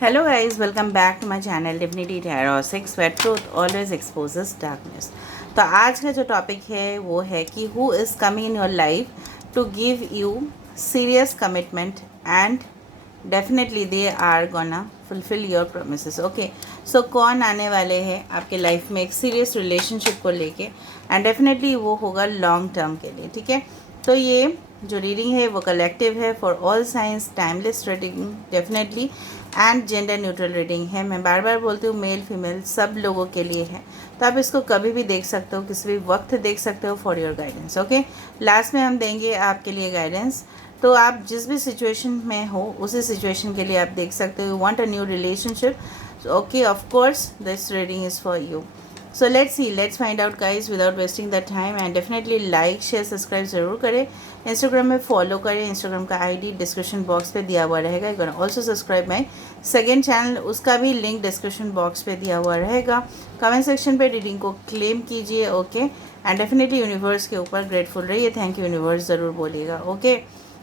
Hello guys, welcome back to my channel Divinity Tarot 6 where truth always exposes darkness। तो आज का जो topic है वो है कि who is coming in your life to give you serious commitment and definitely they are gonna fulfill your promises। okay, so कौन आने वाले हैं आपके लाइफ में एक सीरियस रिलेशनशिप को लेके एंड डेफिनेटली वो होगा लॉन्ग टर्म के लिए। ठीक है, तो ये जो रीडिंग है वो कलेक्टिव है for all science, timeless reading definitely and gender neutral reading है। मैं बार बार बोलती हूँ मेल फीमेल सब लोगों के लिए है, तो आप इसको कभी भी देख सकते हो, किसी भी वक्त देख सकते हो for your guidance. Okay, last में हम देंगे आपके लिए गाइडेंस, तो आप जिस भी सिचुएशन में हो उसी सिचुएशन के लिए आप देख सकते हो। You want a new relationship, okay, of course this reading is for you. So let's see, let's find out guys without wasting the time and definitely like share subscribe ज़रूर करें। इंस्टाग्राम में follow करें, Instagram का ID description box पे दिया हुआ रहेगा। You can also subscribe my second channel, उसका भी लिंक डिस्क्रिप्शन बॉक्स पे दिया हुआ रहेगा। कमेंट सेक्शन पे रीडिंग को क्लेम कीजिए, ओके, एंड डेफिनेटली यूनिवर्स के ऊपर ग्रेटफुल रहिए, थैंक यू यूनिवर्स ज़रूर बोलिएगा। ओके,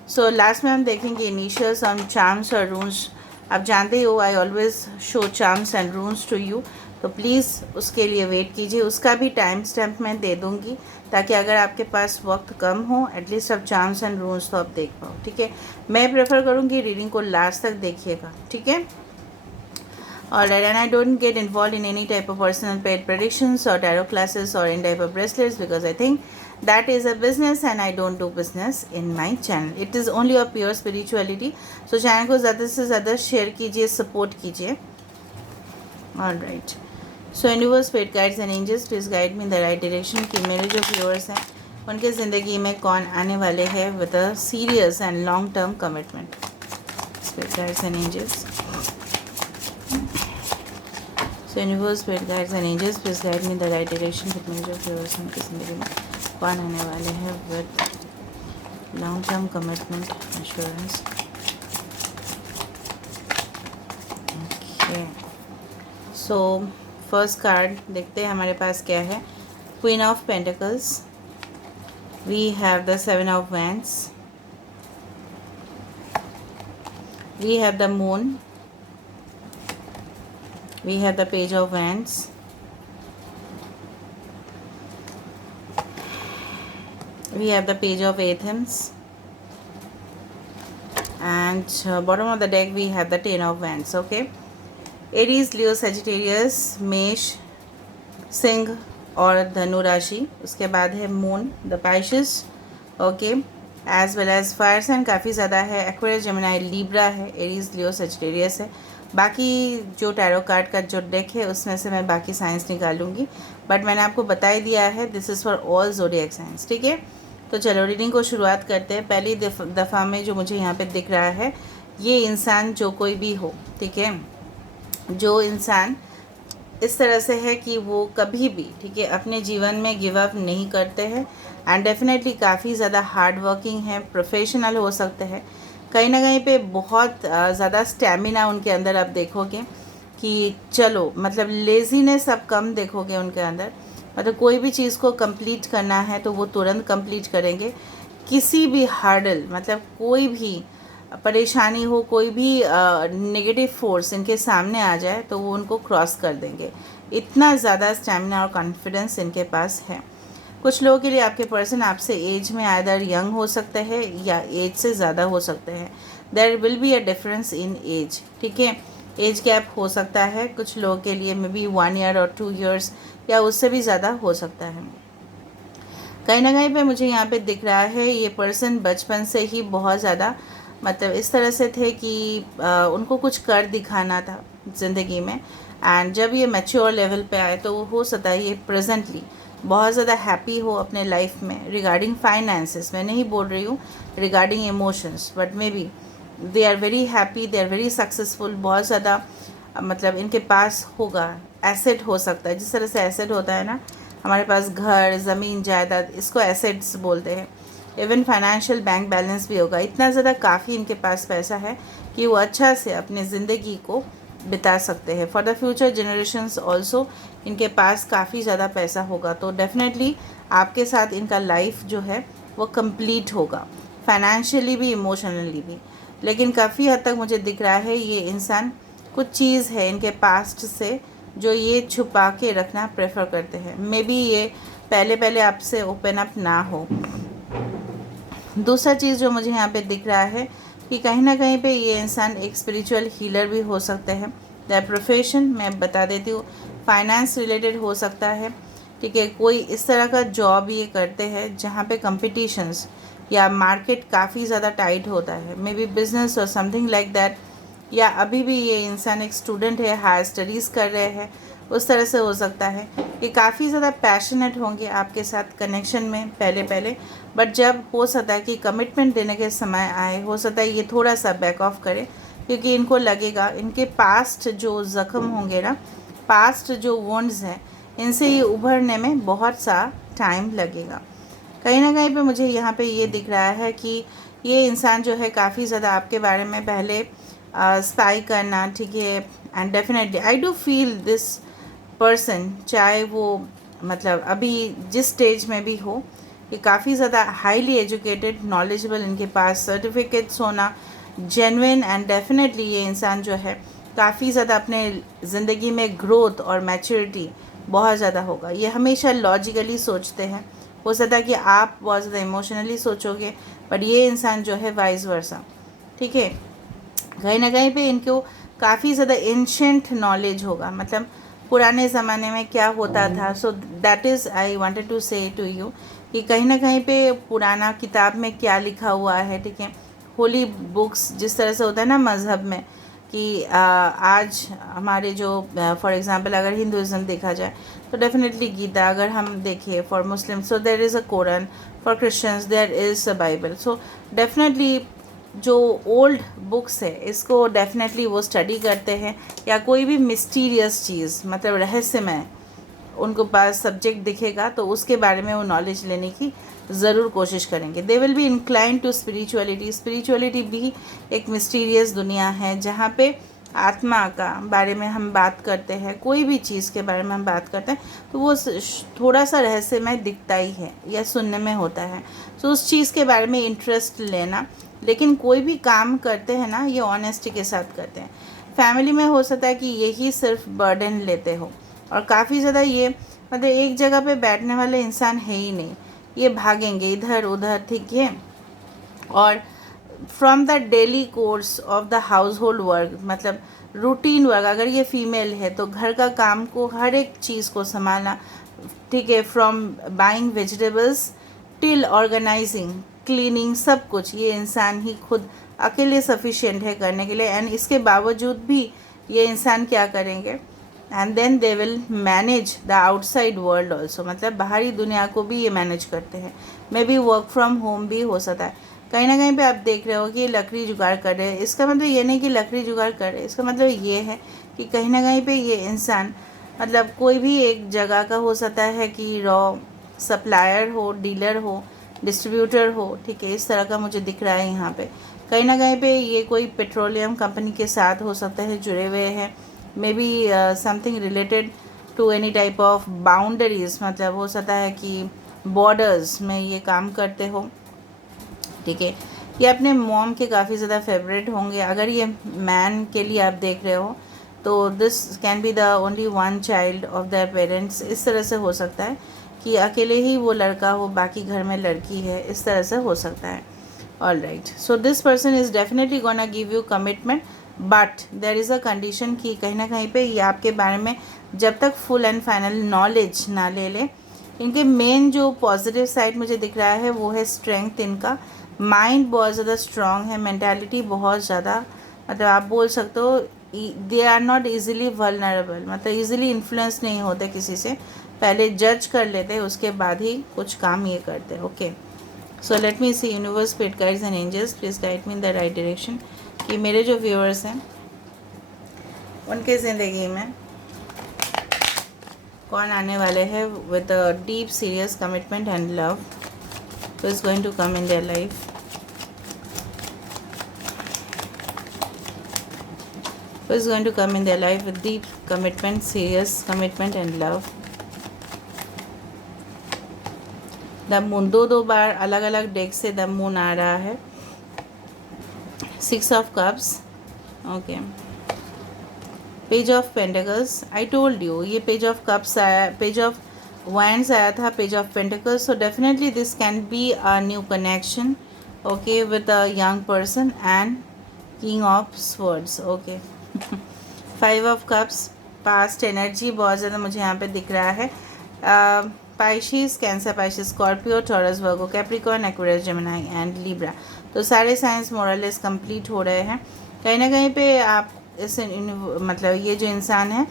सो लास्ट में हम देखेंगे इनिशियल्स ऑन चार्म्स और रून्स। आप जानते हो I always show charms and runes to you, तो प्लीज़ उसके लिए वेट कीजिए, उसका भी टाइम स्टैम्प मैं दे दूँगी ताकि अगर आपके पास वक्त कम हो एटलीस्ट आप चार्म्स एंड रून्स तो आप देख पाओ। ठीक है, मैं प्रेफर करूँगी रीडिंग को लास्ट तक देखिएगा। ठीक है, alright, and I don't get involved in any type of personal paid predictions or tarot classes or any type of bracelets because I think that is a business and I don't do business in my channel. It is only a pure spirituality. So channel को ज़्यादा से ज़्यादा share कीजिए, support कीजिए। Alright, so universe, spirit guides and angels, please guide me in the right direction कि मेरे जो viewers हैं उनके ज़िंदगी में कौन आने वाले हैं with a serious and long term commitment। Spirit guides and angels, so universe, spirit guides and angels, please guide me in the right direction कि मेरे जो व्यूअर्स हैं उनकी ज़िंदगी में कौन आने वाले हैं with long term commitment assurance। okay, so first card देखते हैं हमारे पास क्या है। Queen of pentacles, we have the seven of wands, we have the moon, we have the page of wands, we have the page of athames and bottom of the deck we have the ten of wands. Okay, Aries, Leo, Sagittarius, मेष, सिंह और धनु राशि। उसके बाद है moon, the Pisces, okay, as well as fire sign काफ़ी ज़्यादा है, एक्वेरियस, जेमिनी, लिब्रा है, एरीज, लियो, सेजिटेरियस है। बाकी जो टैरो कार्ड का जो डेक है उसमें से मैं बाकी साइंस निकालूंगी, बट मैंने आपको बता ही दिया है this is for all zodiac science. ठीक है, तो चलो रीडिंग को शुरुआत करते हैं। पहली दफ़ा में जो मुझे यहाँ पे दिख रहा है, ये इंसान जो कोई भी हो, ठीक है, जो इंसान इस तरह से है कि वो कभी भी, ठीक है, अपने जीवन में गिव अप नहीं करते हैं एंड डेफिनेटली काफ़ी ज़्यादा हार्ड वर्किंग है, प्रोफेशनल हो सकते हैं, कहीं ना कहीं पे बहुत ज़्यादा स्टेमिना उनके अंदर आप देखोगे कि चलो मतलब लेजीनेस आप कम देखोगे उनके अंदर। मतलब कोई भी चीज़ को कंप्लीट करना है तो वो तुरंत कंप्लीट करेंगे, किसी भी हार्डल मतलब कोई भी परेशानी हो, कोई भी नेगेटिव फोर्स इनके सामने आ जाए तो वो उनको क्रॉस कर देंगे। इतना ज़्यादा स्टेमिना और कॉन्फिडेंस इनके पास है। कुछ लोगों के लिए आपके पर्सन आपसे एज में आइदर यंग हो सकते हैं या एज से ज़्यादा हो सकते हैं। There will be a difference in age. ठीक है, एज गैप हो सकता है कुछ लोगों के लिए, मे बी 1 ईयर और 2 ईयर्स या उससे भी ज़्यादा हो सकता है। कहीं ना कहीं पे मुझे यहाँ पे दिख रहा है ये पर्सन बचपन से ही बहुत ज़्यादा मतलब इस तरह से थे कि उनको कुछ कर दिखाना था ज़िंदगी में, एंड जब ये मैच्योर लेवल पे आए तो हो सकता है ये प्रेजेंटली बहुत ज़्यादा हैप्पी हो अपने लाइफ में रिगार्डिंग फाइनेंसेस। मैं नहीं बोल रही हूँ regarding emotions, but maybe they are very happy, they are very successful. बहुत ज़्यादा मतलब इनके पास होगा, एसेट हो सकता है, जिस तरह से एसेट होता है ना हमारे पास घर, ज़मीन, जायदाद, इसको एसेट्स बोलते हैं। इवन फाइनेंशियल बैंक बैलेंस भी होगा। इतना ज़्यादा काफ़ी इनके पास पैसा है कि वो अच्छा से अपनी ज़िंदगी को बिता सकते हैं। For the future generations also इनके पास काफ़ी ज़्यादा पैसा होगा, तो डेफिनेटली आपके साथ इनका लाइफ जो है वो कंप्लीट होगा, फाइनेंशियली भी, इमोशनली भी। लेकिन काफ़ी हद तक मुझे दिख रहा है ये इंसान कुछ चीज़ है इनके पास्ट से जो ये छुपा के रखना प्रेफर करते हैं। मे बी ये पहले पहले आपसे ओपन अप ना हो। दूसरा चीज़ जो मुझे यहाँ पे दिख रहा है कि कहीं ना कहीं पे ये इंसान एक स्पिरिचुअल हीलर भी हो सकते हैं। द प्रोफेशन मैं बता देती हूँ, फाइनेंस रिलेटेड हो सकता है, ठीक है। कोई इस तरह का जॉब ये करते हैं जहाँ पे कंपटीशंस या मार्केट काफ़ी ज़्यादा टाइट होता है, मे बी बिजनेस और समथिंग लाइक दैट। या अभी भी ये इंसान एक स्टूडेंट है, हायर स्टडीज़ कर रहे हैं, उस तरह से हो सकता है। ये काफ़ी ज़्यादा पैशनेट होंगे आपके साथ कनेक्शन में पहले पहले, बट जब हो सकता है कि कमिटमेंट देने के समय आए, हो सकता है ये थोड़ा सा बैक ऑफ करे, क्योंकि इनको लगेगा इनके पास्ट जो ज़ख्म होंगे ना, पास्ट जो वुंड्स हैं, इनसे ये उभरने में बहुत सा टाइम लगेगा। कहीं ना कहीं पे मुझे यहाँ पे ये दिख रहा है कि ये इंसान जो है काफ़ी ज़्यादा आपके बारे में पहले स्पाई करना, ठीक है। And definitely I do feel this person, चाहे वो मतलब अभी जिस स्टेज में भी हो, ये काफ़ी ज़्यादा हाईली एजुकेटेड, नॉलेजेबल, इनके पास सर्टिफिकेट्स होना जेन्युइन, एंड डेफिनेटली ये इंसान जो है काफ़ी ज़्यादा अपने ज़िंदगी में ग्रोथ और मैच्योरिटी बहुत ज़्यादा होगा। ये हमेशा लॉजिकली सोचते हैं। हो सकता है कि आप बहुत ज़्यादा इमोशनली सोचोगे, बट ये इंसान जो है वाइस वर्सा, ठीक है। कहीं ना कहीं पे इनको काफ़ी ज़्यादा एंशेंट नॉलेज होगा, मतलब पुराने ज़माने में क्या होता था। So that is I wanted to say to you कि कहीं ना कहीं पे पुराना किताब में क्या लिखा हुआ है, ठीक है। होली बुक्स जिस तरह से होता है ना मज़हब में कि आज हमारे जो फॉर एग्ज़ाम्पल अगर हिंदुज़म देखा जाए तो डेफिनेटली गीता, अगर हम देखें for Muslim so there is a Quran, for Christians there is a Bible. So definitely जो ओल्ड बुक्स है इसको डेफिनेटली वो स्टडी करते हैं, या कोई भी मिस्टीरियस चीज़ मतलब रहस्यमय उनको पास सब्जेक्ट दिखेगा तो उसके बारे में वो नॉलेज लेने की ज़रूर कोशिश करेंगे। They will be incline to spirituality. Spirituality भी एक मिस्टीरियस दुनिया है जहाँ पे आत्मा का बारे में हम बात करते हैं, कोई भी चीज़ के बारे में हम बात करते हैं तो वो थोड़ा सा रहस्यमय दिखता ही है या सुनने में होता है। तो उस चीज़ के बारे में इंटरेस्ट लेना, लेकिन कोई भी काम करते हैं ना ये ऑनेस्टी के साथ करते हैं। फैमिली में हो सकता है कि यही सिर्फ बर्डन लेते हो, और काफ़ी ज़्यादा ये मतलब एक जगह पे बैठने वाले इंसान है ही नहीं, ये भागेंगे इधर उधर, ठीक है। और from the daily course of the house hold work, मतलब रूटीन वर्क, अगर ये फीमेल है तो घर का काम को, हर एक चीज़ को संभालना, ठीक है। From buying vegetables till organising, cleaning, सब कुछ ये इंसान ही खुद अकेले सफिशिएंट है करने के लिए। एंड इसके बावजूद भी ये इंसान क्या करेंगे, and then they will manage the outside world also, मतलब बाहरी दुनिया को भी ये मैनेज करते हैं। Maybe work from home भी हो सकता है। कहीं ना कहीं पे आप देख रहे हो कि लकड़ी जुगाड़ कर रहे हैं, इसका मतलब ये नहीं कि लकड़ी जुगाड़ कर रहे हैं, इसका मतलब ये है कि कहीं ना कहीं पे ये इंसान मतलब कोई भी एक जगह का हो सकता है कि रॉ सप्लायर हो, डीलर हो, डिस्ट्रीब्यूटर हो, ठीक है। इस तरह का मुझे दिख रहा है यहाँ पे। कहीं ना कहीं पे ये कोई पेट्रोलियम कंपनी के साथ हो सकता है जुड़े हुए हैं, maybe something related to any type of boundaries, मतलब हो सकता है कि बॉर्डर्स में ये काम करते हो, ठीक है। ये अपने मॉम के काफ़ी ज़्यादा फेवरेट होंगे। अगर ये मैन के लिए आप देख रहे हो तो this can be the only one child of their parents. इस तरह से हो सकता है कि अकेले ही वो लड़का हो, बाकी घर में लड़की है, इस तरह से हो सकता है। All right, so this person is definitely gonna give you commitment, but there is a condition कि कहीं ना कहीं पे ये आपके बारे में जब तक फुल एंड फाइनल नॉलेज ना ले ले। इनके मेन जो पॉजिटिव साइड मुझे दिख रहा है वो है स्ट्रेंथ। इनका माइंड बहुत ज़्यादा स्ट्रॉन्ग है, मेंटालिटी बहुत ज़्यादा, मतलब आप बोल सकते हो they are not easily vulnerable, मतलब ईजिली इन्फ्लुएंस नहीं होते किसी से, पहले जज कर लेते हैं उसके बाद ही कुछ काम ये करते हैं। Okay, so let me see universe, spirit guides and angels, please guide me in the right direction कि मेरे जो व्यूअर्स हैं उनके ज़िंदगी में कौन आने वाले हैं with a deep serious commitment and love, who is going to come in their life. Who is going to come in their life with deep commitment, serious commitment and love. The moon, दो बार अलग अलग deck से the moon आ रहा है। 6 of cups, okay, page of pentacles, I told you ये page of cups आया, page of wands आया था, page of pentacles. So definitely this can be a new connection, okay, with a young person. And king of swords, okay. Five of cups, past energy बहुत ज़्यादा मुझे यहाँ पे दिख रहा है. Pisces, Cancer, Pisces, Scorpio, Taurus, Virgo, Capricorn, Aquarius, Gemini and Libra. तो सारे साइंस मोरलेस कंप्लीट हो रहे हैं. कहीं ना कहीं पे आप इस मतलब ये जो इंसान है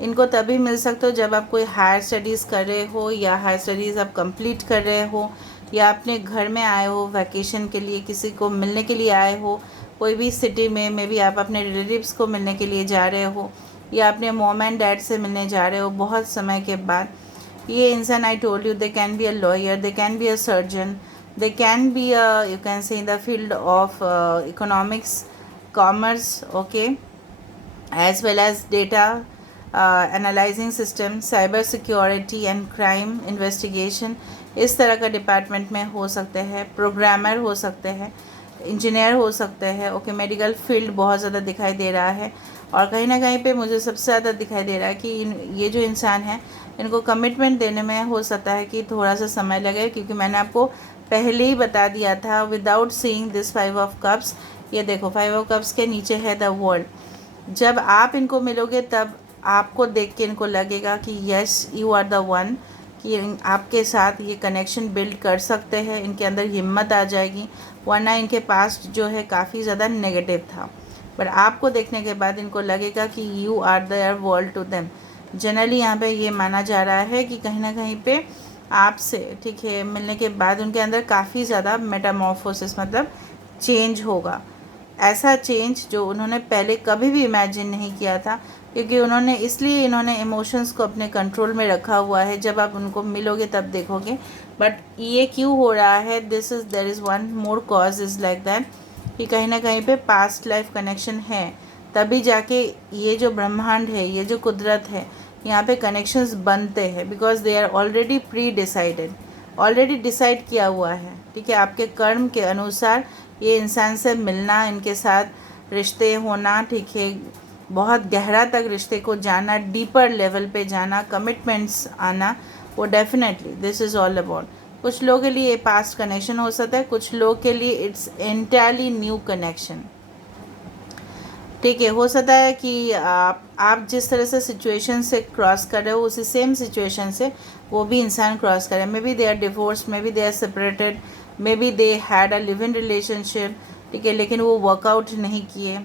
इनको तभी मिल सकते हो जब आप कोई हायर स्टडीज़ कर रहे हो, या हायर स्टडीज़ आप कंप्लीट कर रहे हो, या अपने घर में आए हो वैकेशन के लिए, किसी को मिलने के लिए आए हो कोई भी सिटी में, मे बी आप अपने रिलेटिव्स को मिलने के लिए जा रहे हो, या अपने मॉम एंड डैड से मिलने जा रहे हो बहुत समय के बाद. ये इंसान, आई told you, they can be a lawyer, they can be a surgeon, they can be you can say in the field of economics, commerce, okay, as well as data analyzing system, cyber security and crime investigation. इस तरह का department में हो सकते हैं. Programmer हो सकते हैं, इंजीनियर हो सकते हैं, ओके. मेडिकल फील्ड बहुत ज़्यादा दिखाई दे रहा है. और कहीं ना कहीं पे मुझे सबसे ज़्यादा दिखाई दे रहा है कि ये जो इंसान है इनको कमिटमेंट देने में हो सकता है कि थोड़ा सा समय लगे, क्योंकि मैंने आपको पहले ही बता दिया था without seeing this five of cups. ये देखो, फाइव ऑफ कप्स के नीचे है द वर्ल्ड. जब आप इनको मिलोगे तब आपको देख के इनको लगेगा कि yes you are the one, कि आपके साथ ये कनेक्शन बिल्ड कर सकते हैं. इनके अंदर हिम्मत आ जाएगी, वरना इनके पास्ट जो है काफ़ी ज़्यादा नेगेटिव था. बट आपको देखने के बाद इनको लगेगा कि you are their world to them. Generally यहाँ पे ये माना जा रहा है कि कहीं ना कहीं पे आपसे, ठीक है, मिलने के बाद उनके अंदर काफ़ी ज़्यादा मेटामॉर्फोसिस मतलब चेंज होगा. ऐसा चेंज जो उन्होंने पहले कभी भी इमेजिन नहीं किया था, क्योंकि इन्होंने इमोशंस को अपने कंट्रोल में रखा हुआ है. जब आप उनको मिलोगे तब देखोगे. बट ये क्यों हो रहा है, there is one more cause is like that, कि कहीं ना कहीं पे पास्ट लाइफ कनेक्शन है, तभी जाके ये जो ब्रह्मांड है, ये जो कुदरत है, यहाँ पे कनेक्शंस बनते हैं. Because they are already pre decided, already decide किया हुआ है, ठीक है. आपके कर्म के अनुसार ये इंसान से मिलना, इनके साथ रिश्ते होना, ठीक है, बहुत गहरा तक रिश्ते को जाना, डीपर लेवल पे जाना, कमिटमेंट्स आना, वो definitely this is all about. कुछ लोगों के लिए पास्ट कनेक्शन हो सकता है, कुछ लोगों के लिए इट्स एंटायरली न्यू कनेक्शन, ठीक है. हो सकता है कि आप जिस तरह से सिचुएशन से क्रॉस कर रहे हो उसी सेम सिचुएशन से वो भी इंसान क्रॉस करे. Maybe they are divorce, maybe they are separated, maybe they had a live in relationship, ठीक है, लेकिन वो वर्कआउट नहीं किए.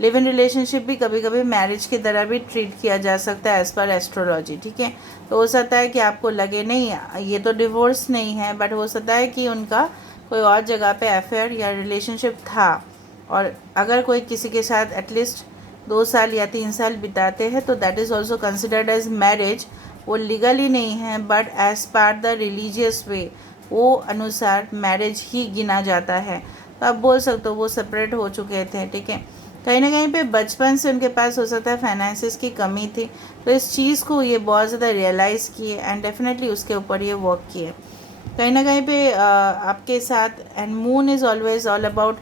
लिव इन रिलेशनशिप भी कभी कभी मैरिज की तरह भी ट्रीट किया जा सकता है एज़ पर एस्ट्रोलॉजी, ठीक है. तो हो सकता है कि आपको लगे नहीं ये तो डिवोर्स नहीं है, बट हो सकता है कि उनका कोई और जगह पे अफेयर या रिलेशनशिप था. और अगर कोई किसी के साथ एटलीस्ट 2 साल या 3 साल बिताते हैं तो that is also considered as marriage. वो लीगली नहीं है, but as part the religious way वो अनुसार मैरिज ही गिना जाता है. तो आप बोल सकते हो वो सेपरेट हो चुके थे, ठीक है. कहीं ना कहीं पे बचपन से उनके पास हो सकता है फाइनेंसिस की कमी थी, तो इस चीज़ को ये बहुत ज़्यादा रियलाइज़ किए एंड डेफिनेटली उसके ऊपर ये वर्क किए. कहीं ना कहीं पे आपके साथ, and moon is always all about,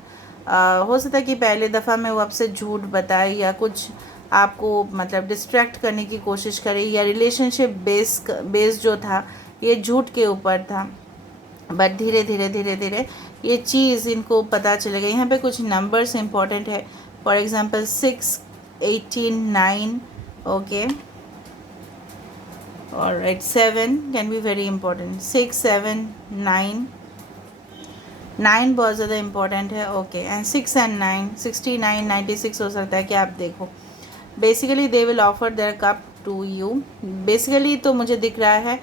हो सकता है कि पहले दफ़ा में वो आपसे झूठ बताए या कुछ आपको मतलब डिस्ट्रैक्ट करने की कोशिश करे, या रिलेशनशिप बेस जो था ये झूठ के ऊपर था. बट धीरे धीरे धीरे धीरे ये चीज़ इनको पता चलेगा. यहाँ पे कुछ नंबर्स इंपॉर्टेंट है. For example 6, 18, 9, okay, alright, 7 can be very important. 6, 7, 9 बहुत ज़्यादा इंपॉर्टेंट है, ओके. एंड 6 एंड 9, 69, 96 हो सकता है कि आप देखो. Basically they will offer their cup to you. Basically तो मुझे दिख रहा है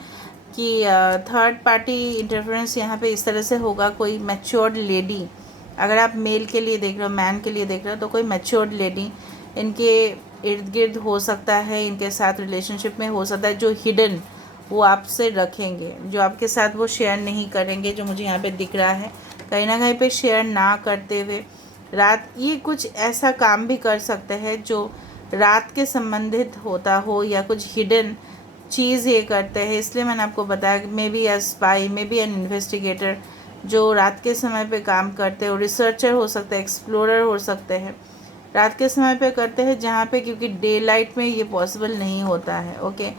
कि थर्ड पार्टी इंटरफेरेंस यहाँ पे इस तरह से होगा. कोई मैच्योर्ड लेडी, अगर आप मेल के लिए देख रहे हो, मैन के लिए देख रहे हो, तो कोई मैच्योर्ड लेडी इनके इर्द गिर्द हो सकता है, इनके साथ रिलेशनशिप में हो सकता है, जो हिडन वो आपसे रखेंगे, जो आपके साथ वो शेयर नहीं करेंगे, जो मुझे यहाँ पे दिख रहा है. कहीं ना कहीं पे शेयर ना करते हुए रात ये कुछ ऐसा काम भी कर सकते हैं जो रात के संबंधित होता हो, या कुछ हिडन चीज़ ये करते हैं. इसलिए मैंने आपको बताया कि maybe a spy, maybe an investigator जो रात के समय पे काम करते हो, रिसर्चर हो सकते हैं, एक्सप्लोरर हो सकते हैं. रात के समय पे करते हैं जहाँ पे, क्योंकि डे लाइट में ये पॉसिबल नहीं होता है। ओके,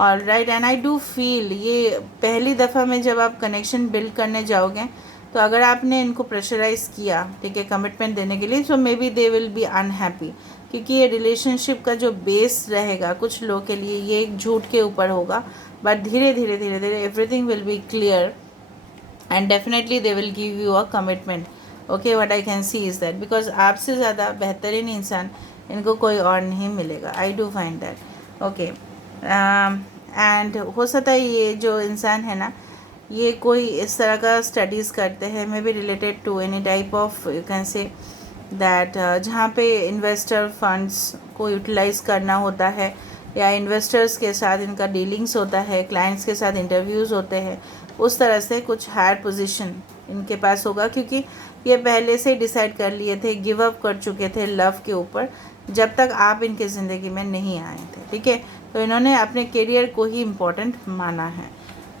और right, and I do feel ये पहली दफ़ा में जब आप कनेक्शन बिल्ड करने जाओगे, तो अगर आपने इनको प्रेशराइज़ किया, ठीक है, कमिटमेंट देने के लिए, तो may be they will be unhappy, क्योंकि ये रिलेशनशिप का जो बेस रहेगा कुछ लोगों के लिए ये एक झूठ के ऊपर होगा, बट धीरे धीरे धीरे धीरे everything will be clear and definitely they will give you a commitment. Okay, what I can see is that, because आपसे ज़्यादा बेहतरीन इंसान इनको कोई और नहीं मिलेगा। I do find that. Okay, and हो सकता है ये जो इंसान है ना, ये कोई इस तरह का स्टडीज़ करते हैं, maybe related to any type of, you can say that, जहाँ पे इन्वेस्टर फंड्स को यूटिलाइज़ करना होता है, या इन्वेस्टर्स के साथ इनका डीलिंग्स होता है, क्लाइंट्स के साथ इंटरव्यूज़ होते हैं, उस तरह से कुछ हायर पोजीशन इनके पास होगा, क्योंकि ये पहले से ही डिसाइड कर लिए थे, गिव अप कर चुके थे लव के ऊपर, जब तक आप इनके ज़िंदगी में नहीं आए थे। ठीक है, तो इन्होंने अपने करियर को ही इम्पोर्टेंट माना है।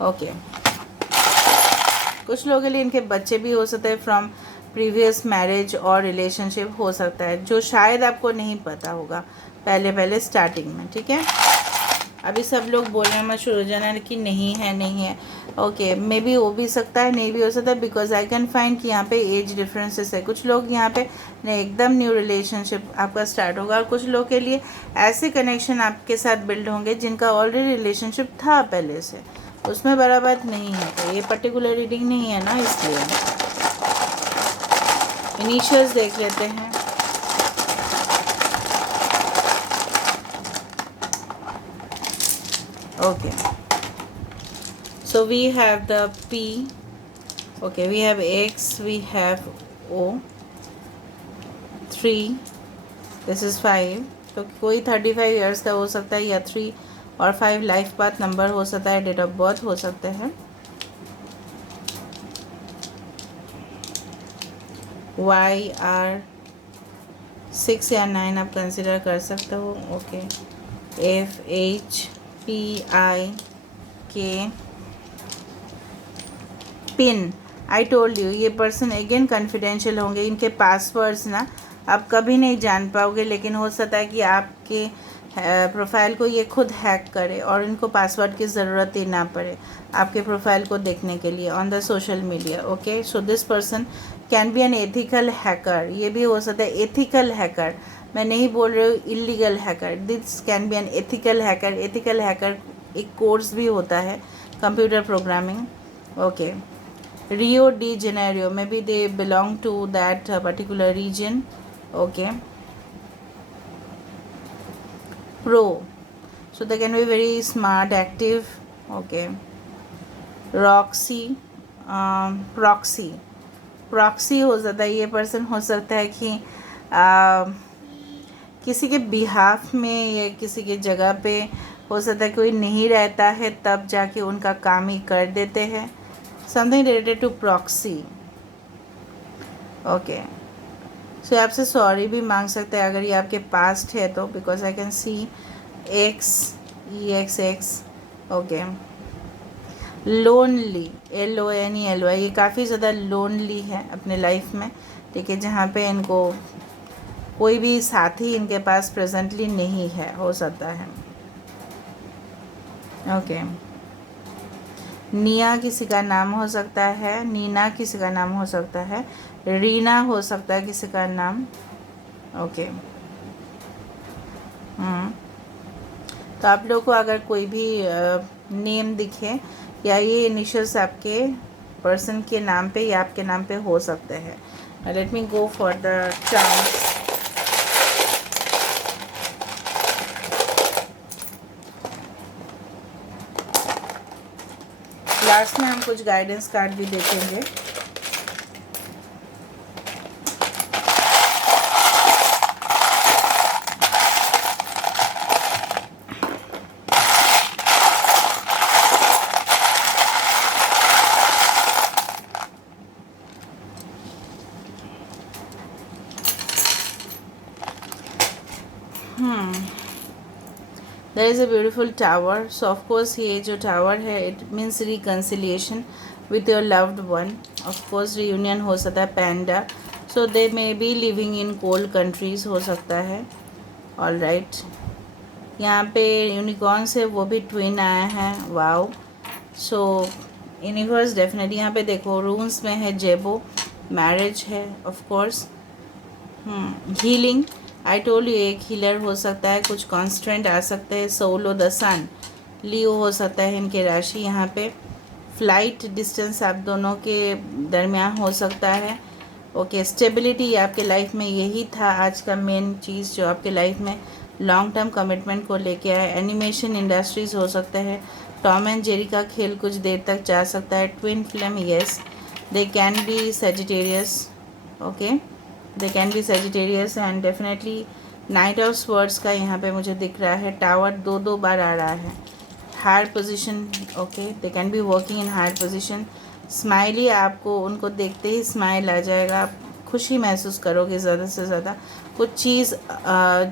ओके, कुछ लोगों के लिए इनके बच्चे भी हो सकते हैं फ्रॉम प्रीवियस मैरिज और रिलेशनशिप हो सकता है, जो शायद आपको नहीं पता होगा पहले पहले स्टार्टिंग में। ठीक है, अभी सब लोग बोलने में शुरू हो जाना कि नहीं है नहीं है। ओके, मे बी हो भी सकता है, नहीं भी हो सकता है, बिकॉज आई कैन फाइंड कि यहाँ पे एज डिफरेंसेस है। कुछ लोग यहाँ पे एकदम न्यू रिलेशनशिप आपका स्टार्ट होगा, और कुछ लोग के लिए ऐसे कनेक्शन आपके साथ बिल्ड होंगे जिनका ऑलरेडी रिलेशनशिप था पहले से, उसमें बराबर नहीं है। तो ये पर्टिकुलर रीडिंग नहीं है ना, इसलिए इनिशियल्स देख लेते हैं। Okay, so we have the P. Okay, we have X, we have O, 3, this is 5. तो कोई 35 इयर्स का हो सकता है, या 3 और 5 लाइफ पाथ नंबर हो सकता है, डेट ऑफ बर्थ हो सकते हैं। Y R 6 या 9 आप कंसिडर कर सकते हो। Okay, F H P I K pin. I told you, ये पर्सन अगेन कॉन्फिडेंशियल होंगे। इनके पासवर्ड्स ना आप कभी नहीं जान पाओगे, लेकिन हो सकता है कि आपके प्रोफाइल को ये खुद हैक करे और इनको पासवर्ड की ज़रूरत ही ना पड़े आपके प्रोफाइल को देखने के लिए on the social media. Okay, so this person can be an ethical hacker. ये भी हो सकता है एथिकल हैकर, मैं नहीं बोल रही हूँ illegal hacker. This can B an ethical hacker. Ethical hacker एक कोर्स भी होता है, computer programming. Okay, Rio de Janeiro, maybe they belong to that particular region. Okay, Pro, so they can be very smart, active. Okay, Roxy, Proxy, Proxy हो सकता है। ये person हो सकता है कि किसी के बिहाफ में या किसी के जगह पे हो सकता है कोई नहीं रहता है, तब जाके उनका काम ही कर देते हैं। Something related to proxy. Okay, so आपसे सॉरी भी मांग सकते हैं अगर ये आपके पास्ट है तो, because I can see XEXX। Okay, lonely, LONELY, ये काफ़ी ज़्यादा लोनली है अपने लाइफ में। ठीक है, जहाँ पे इनको कोई भी साथी इनके पास प्रेजेंटली नहीं है, हो सकता है। ओके, निया किसी का नाम हो सकता है, नीना किसी का नाम हो सकता है, रीना हो सकता है किसी का नाम। ओके, तो आप लोग को अगर कोई भी नेम दिखे या ये इनिशियल्स आपके पर्सन के नाम पे या आपके नाम पे हो सकते हैं। Let me go for the chance. Last में हम कुछ गाइडेंस कार्ड भी देखेंगे। There is a beautiful tower. So of course ये जो टावर है it means reconciliation with your loved one. Of course reunion हो सकता है। Panda, so they may be living in cold countries हो सकता है। ऑल राइट, यहाँ पे यूनिकॉर्न से वो भी ट्विन आया है, वाओ। सो यूनिवर्स डेफिनेटली यहाँ पे देखो रूम्स में है, जेबो मैरिज है of course, healing. I told you एक हीलर हो सकता है, कुछ कॉन्स्टेंट आ सकते हैं। सोलो द सन, लियो हो सकता है इनके राशि। यहाँ पे फ्लाइट डिस्टेंस आप दोनों के दरमियान हो सकता है। ओके, स्टेबिलिटी आपके लाइफ में यही था आज का मेन चीज़ जो आपके लाइफ में लॉन्ग टर्म कमिटमेंट को लेके आए। एनिमेशन इंडस्ट्रीज़ हो सकते हैं, टॉम एंड जेरी का खेल कुछ देर तक जा सकता है। Twin flame, yes they can B Sagittarius, okay they can B Sagittarius and definitely night of swords का यहाँ पे मुझे दिख रहा है। टावर दो बार आ रहा है। Higher position, okay they can be working in higher position. Smiley, आपको उनको देखते ही स्माइल आ जाएगा, आप खुशी महसूस करोगे ज़्यादा से ज़्यादा। कुछ चीज़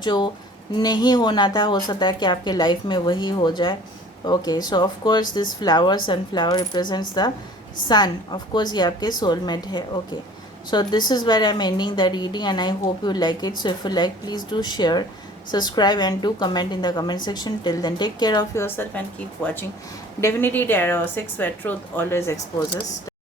जो नहीं होना था हो सकता है कि आपके लाइफ में वही हो जाए। Okay, so of course this flower, sunflower represents the sun, of course ये आपके सोलमेट है। Okay, so this is where I'm ending the reading and I hope you like it. So if you like, please do share, subscribe and do comment in the comment section. Till then, take care of yourself and keep watching Divinity Tarot 6, where truth always exposes.